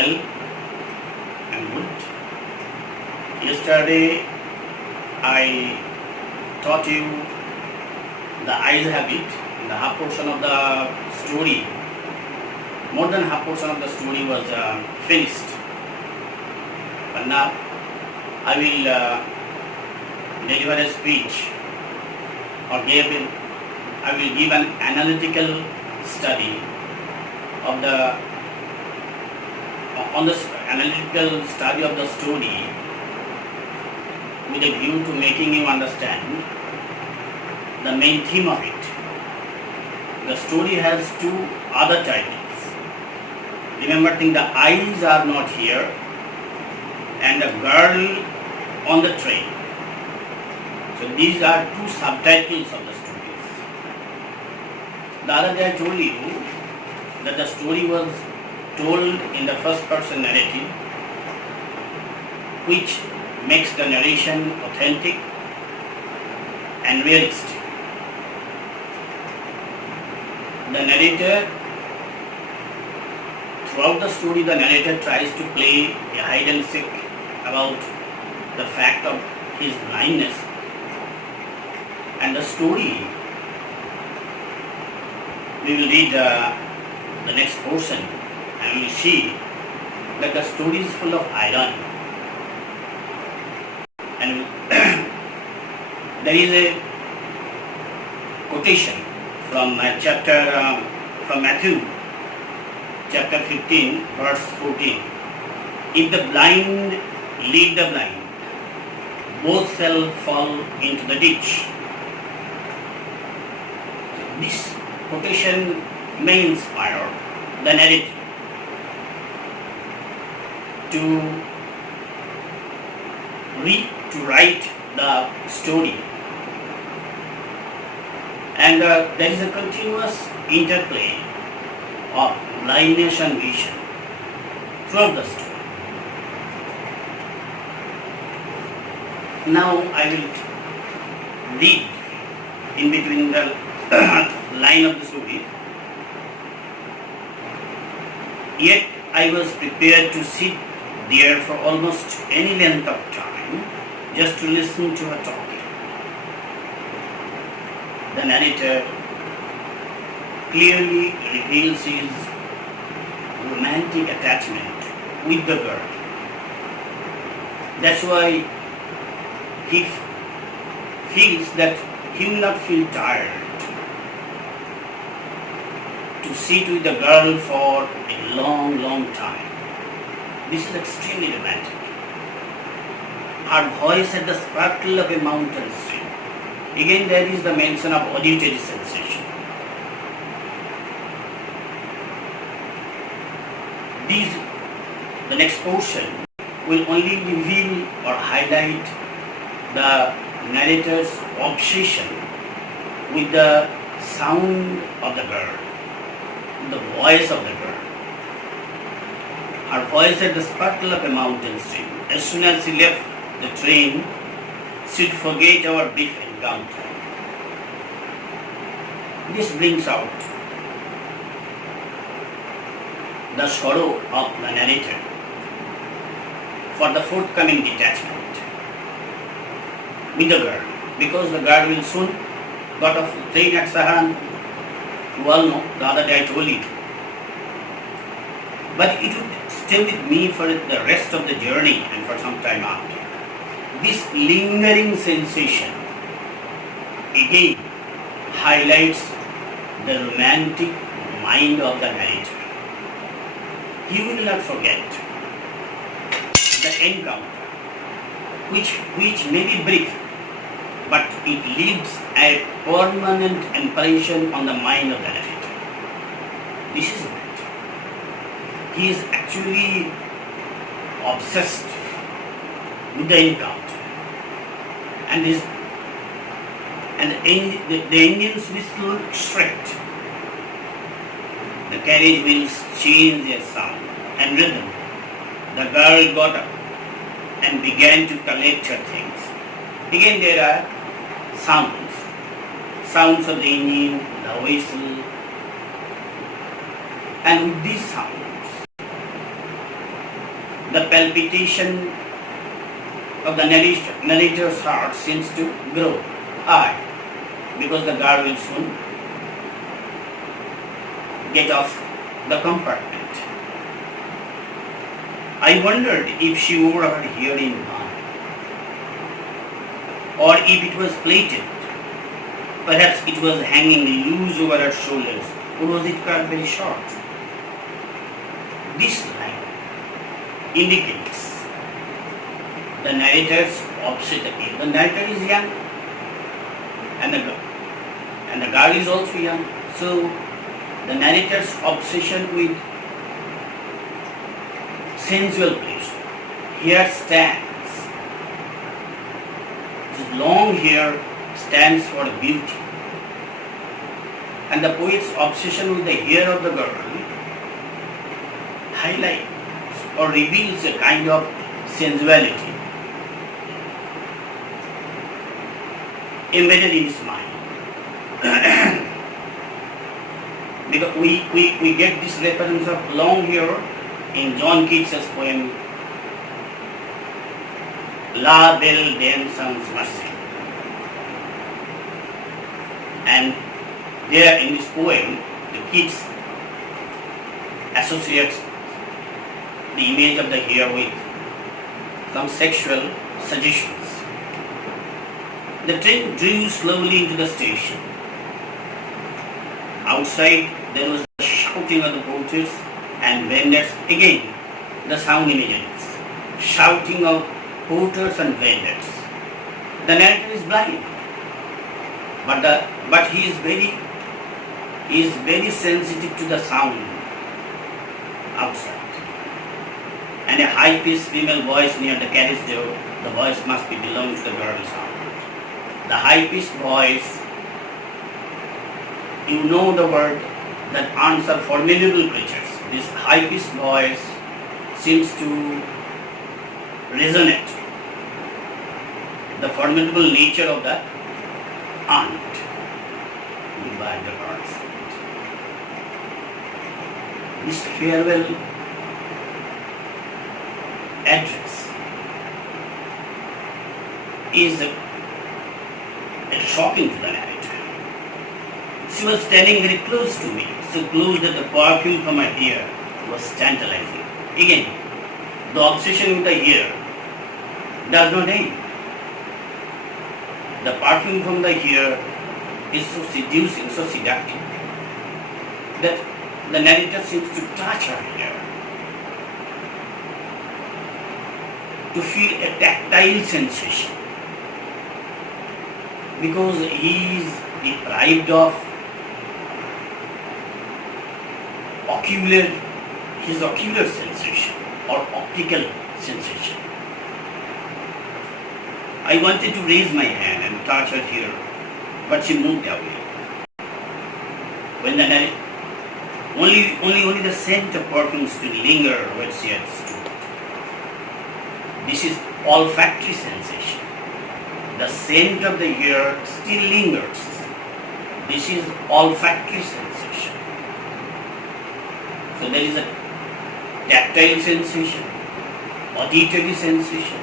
well and good. Yesterday I taught you the eyes habit, the half portion of the story. More than half portion of the story was finished. But now I will deliver a speech or I will give an analytical study of the analytical study of the story with a view to making you understand the main theme of it. The story has two other titles. Remember, the eyes are not here and the girl on the train. So these are two subtitles of the stories. The other day I told you that the story was told in the first person narrative, which makes the narration authentic and realistic. The narrator, throughout the story, the narrator tries to play a hide and seek about the fact of his blindness. And the story, we will read the next portion and we will see that the story is full of irony. And there is a quotation from Matthew chapter 15 verse 14. If the blind lead the blind, both shall fall into the ditch. This quotation may inspire the narrator to write the story, and there is a continuous interplay of blindness and vision throughout the story. Now I will read in between the line of the story. Yet I was prepared to sit there for almost any length of time just to listen to her talking. The narrator clearly reveals his romantic attachment with the girl. That's why he feels that he will not feel tired to sit with the girl for a long time. This is extremely romantic. Her voice had the sparkle of a mountain stream. Again, there is the mention of auditory sensation. The next portion will only reveal or highlight the narrator's obsession with the sound of the girl, the voice of the girl. Her voice had the sparkle of a mountain stream. As soon as she left the train, she'd forget our brief encounter. This brings out the sorrow of the narrator for the forthcoming detachment with the girl, because the girl will soon got off the train at Saharan. You all know, the other day I told you. But it would stay with me for the rest of the journey and for some time after. This lingering sensation again highlights the romantic mind of the narrator. He will not forget the encounter, which may be brief, but it leaves a permanent impression on the mind of the narrator. This is it. He is actually obsessed with the encounter, and the engine's whistle shrieked. The carriage wheels changed their sound and rhythm. The girl got up and began to collect her things. Again there are sounds of the engine, the whistle, and with these sounds, The palpitation of the narrator's heart seems to grow high because the girl will soon get off the compartment. I wondered if she wore her hearing on, or if it was plaited. Perhaps it was hanging loose over her shoulders, or was it cut very short? This line indicates the narrator's obsession. The narrator is young, and the girl is also young. So the narrator's obsession with sensual pleasure here stands. This long hair stands for beauty, and the poet's obsession with the hair of the girl highlights or reveals a kind of sensuality embedded in his mind. Because we get this reference of long hair in John Keats's poem La Belle Dame Sans Merci. And there in this poem, the Keats associates the image of the hair with some sexual suggestions. The train drew slowly into the station. Outside there was the shouting of the porters and vendors. Again, the sound images. Shouting of porters and vendors. The narrator is blind, but he is very sensitive to the sound outside. And a high-pitched female voice near the carriage door. The voice must be belonging to the girl's sound. The high-pitched voice, you know the word that answer formidable creatures. This high-pitched voice seems to resonate the formidable nature of the aunt by the girl's. This farewell address is shocking to the narrator. She was standing very close to me, so close that the perfume from her hair was tantalizing. Again, the obsession with the hair does not end. The perfume from the hair is so seducing, so seductive, that the narrator seems to touch her hair, to feel a tactile sensation, because he is deprived of his ocular sensation or optical sensation. I wanted to raise my hand and touch her hair, but she moved away. When the narrator, only the scent of perfume still lingered where she had stood. This is olfactory sensation. The scent of the hair still lingers. This is olfactory sensation. So there is a tactile sensation, auditory sensation,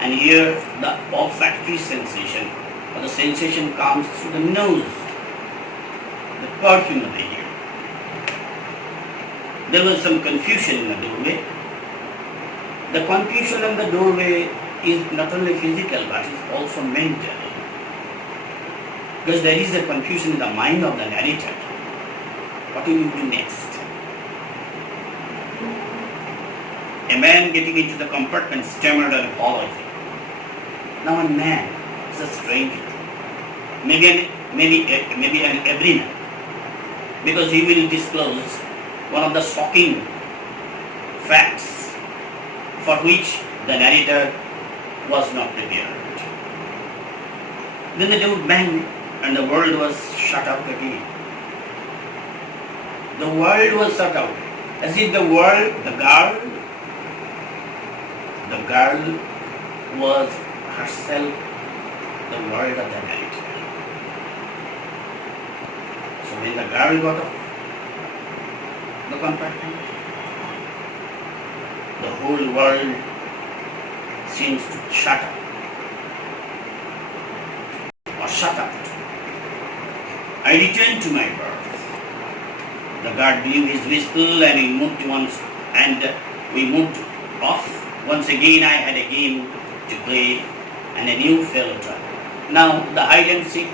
and here the olfactory sensation, or the sensation comes through the nose, the perfume of the hair. There was some confusion in the doorway. The confusion in the doorway is not only physical but is also mental. Because there is a confusion in the mind of the narrator. What will you do next? A man getting into the compartment stammered and apologized. Now a man is a stranger, maybe an everyman, because he will disclose one of the shocking facts for which the narrator was not prepared. Then the door banged and the world was shut out again. The world was shut out, as if the girl was herself the world of the narrator. So when the girl got up the compartment, the whole world seems to shut up or shut up. I returned to my berth. The guard blew his whistle and we moved off. Once again I had a game to play and a new fellow trouble. Now the hide and seek,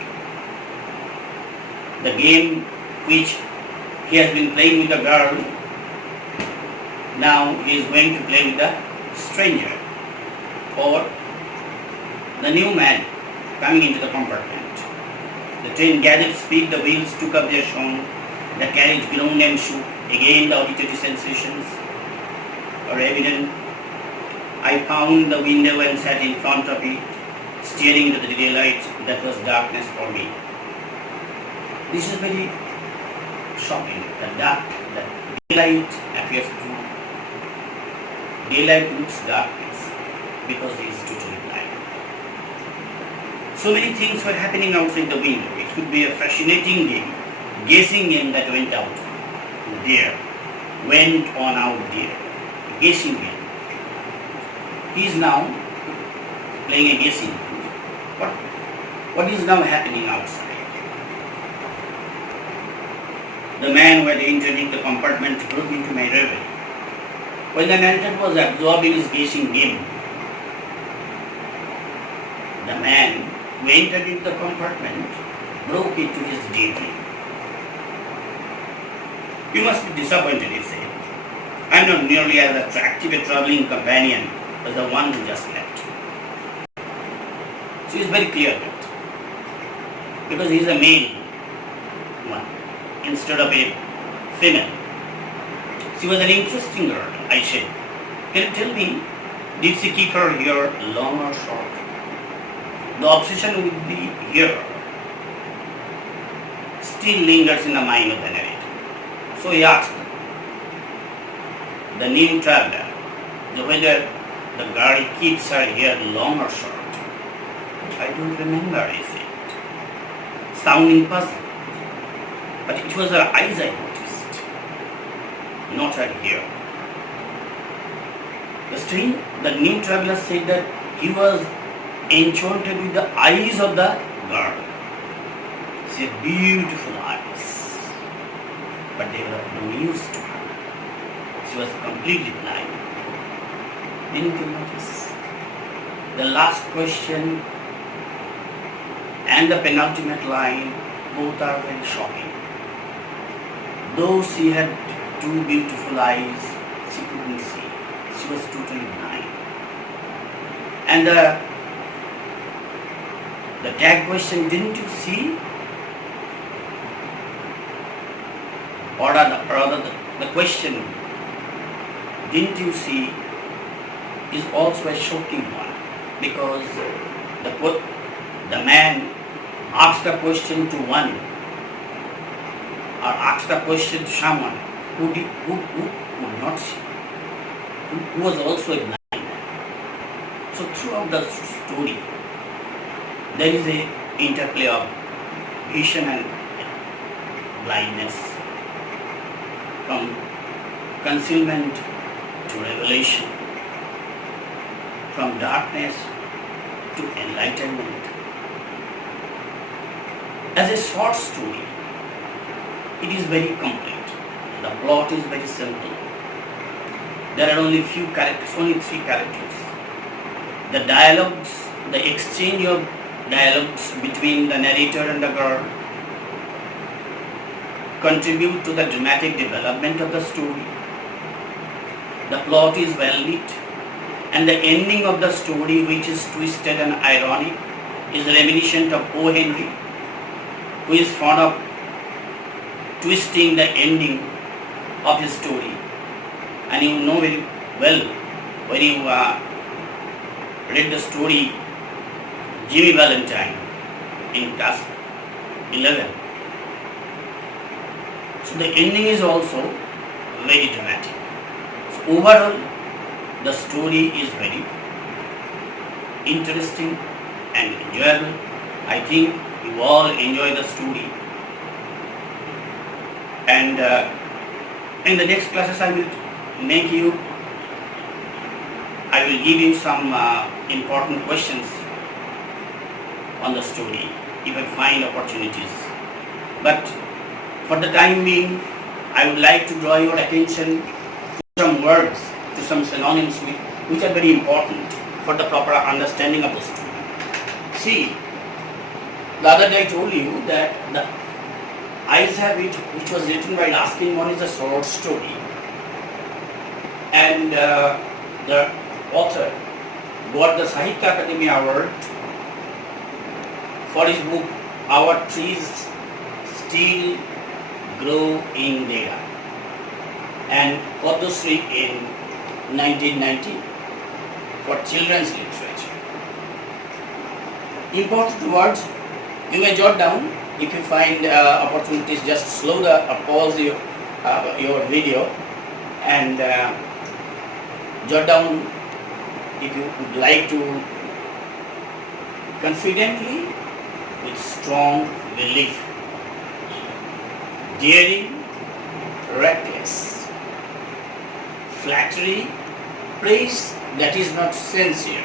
the game which he has been playing with the girl, now he is going to play with the stranger or the new man coming into the compartment. The train gathered speed, the wheels took up their song, the carriage groaned and shook. Again the auditory sensations are evident. I found the window and sat in front of it, staring into the daylight that was darkness for me. This is very shocking. The daylight appears to, daylight looks darkness because he is totally blind. So many things were happening outside the window. It could be a fascinating game, guessing game that went on out there, guessing game. He is now playing a guessing game. What is now happening outside? The man who had entered into the compartment broke into my reverie. When the narrator was absorbed in his guessing game, the man who entered into the compartment broke into his daydream. You must be disappointed, he said. I am not nearly as attractive a travelling companion as the one who just left. She is very clear cut. Because he is a male one instead of a female. She was an interesting girl, I said. Can you tell me, did she keep her hair long or short? The obsession with the hair still lingers in the mind of the narrator. So he asked the new traveler whether the girl keeps her hair long or short. I don't remember, he said, sounding puzzled. But it was her eyes I noticed, not her hair. The new traveler said that he was enchanted with the eyes of the girl. She had beautiful eyes, but they were of no use to her. She was completely blind. Didn't you notice? The last question and the penultimate line both are very shocking. Though she had two beautiful eyes, she couldn't see. She was totally blind. And the tag question, didn't you see? Or rather the question, didn't you see, is also a shocking one, because the man asked a question to one, or asked a question to someone who could not see, who was also a blind man. So throughout the story, there is a interplay of vision and blindness, from concealment to revelation, from darkness to enlightenment. As a short story, it is very complete. The plot is very simple. There are only few characters, only three characters. The dialogues, the exchange of dialogues between the narrator and the girl contribute to the dramatic development of the story. The plot is well lit, and the ending of the story, which is twisted and ironic, is reminiscent of O. Henry, who is fond of twisting the ending of his story. And you know very well, when you read the story Jimmy Valentine in class 11. So the ending is also very dramatic. So overall, the story is very interesting and enjoyable. I think you all enjoy the story. And in the next classes I will make you I will give you some important questions on the story if I find opportunities. But for the time being, I would like to draw your attention to some words, to some synonyms which are very important for the proper understanding of the story. See, the other day I told you that the Eyes Have It, which was written by Ruskin Bond, is a short story. And the author got the Sahitya Academy Award for his book Our Trees Still Grow in Data, and Padma Shri in 1990 for children's literature. Important words you may jot down. If you find opportunities, just slow the pause your video and jot down if you would like to confidently with strong belief. Daring, reckless. Flattery, praise that is not sincere.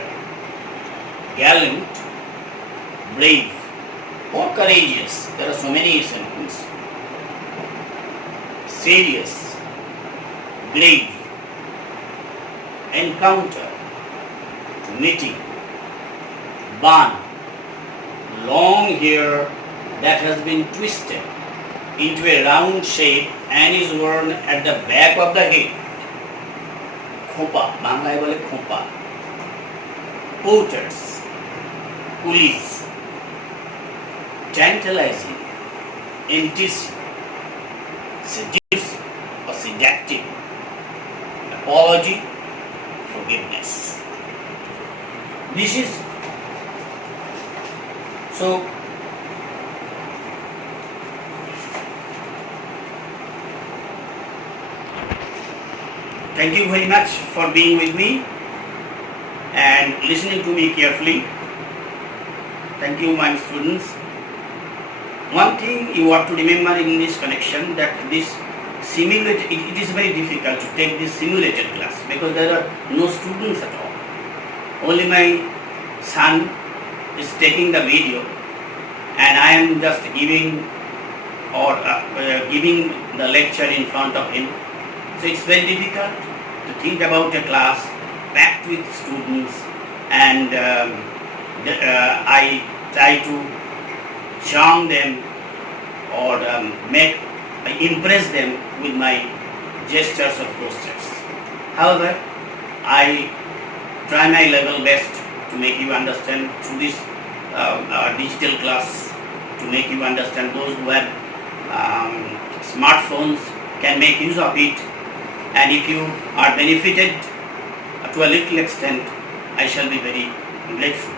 Gallant, brave, or courageous. There are so many sentences. Serious, grave, encounter, knitting, barn, long hair that has been twisted into a round shape and is worn at the back of the head. Khopa, বাংলায় বলে খোঁপা. Porters, police, tantalizing, enticing, seducing or seductive, apology, forgiveness. This is so. Thank you very much for being with me and listening to me carefully. Thank you, my students. One thing you have to remember in this connection, that this simulated, it is very difficult to take this simulated class because there are no students at all. Only my son is taking the video and I am just giving the lecture in front of him. So it's very difficult to think about a class packed with students, and I try to charm them or impress them with my gestures or postures. However, I try my level best to make you understand through this digital class, to make you understand. Those who have smartphones can make use of it, and if you are benefited to a little extent, I shall be very grateful.